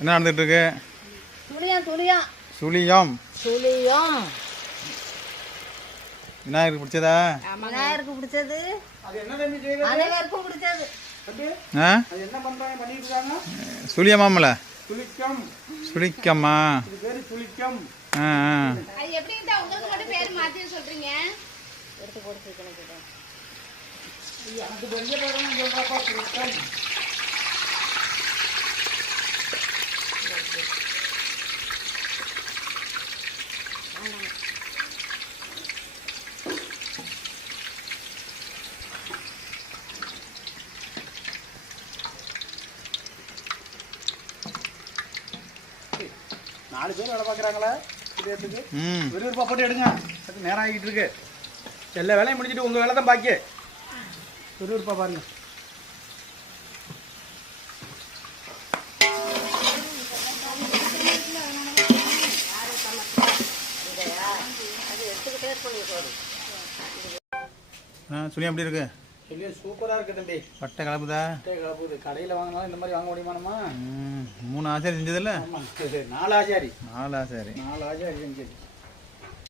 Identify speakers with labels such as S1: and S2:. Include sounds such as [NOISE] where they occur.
S1: என்ன நடந்துட்டு இருக்கு
S2: துணியா துணியா.
S1: சுழியம்.
S2: சுழியும்.
S1: விநாயகருக்கு பிடிச்சதா?
S2: விநாயகருக்கு பிடிச்சது. அனைவருக்கும் பிடிச்சது.
S1: சுழியமாமல? சுழிக்கம்மா?
S3: எனக்கு பெரிய பேரும் சொல்றாப்பா துளிக்கம் நாலு பேர் வேலை பார்க்குறாங்களா இதயத்துக்கு.
S1: ம்.
S3: விறுவிறுப்பா போட்டு எடுங்க. அது நேரம் ஆகிட்டு இருக்கு. எல்லா வேலையும் முடிஞ்சிட்டு உங்கள் வேலை தான் பாக்கி. விறுவிறுப்பா பாருங்க.
S2: அது எடுத்துக்கிட்டே இருக்கணும்
S1: ஆ சுழியம் எப்படி இருக்கு?
S3: சொல்லி சூப்பராக இருக்கு தம்பி.
S1: பட்டை கலப்புதா?
S3: முட்டை கலப்புது. கடையில் வாங்கினாலும் இந்த மாதிரி வாங்க முடியுமானம்மா
S1: ம் மூணு ஆசாரி செஞ்சதில்ல?
S3: நாலு ஆச்சாரி [LAUGHS]
S1: நாலு ஆசாரி.
S3: நாலு ஆச்சாரி செஞ்சது.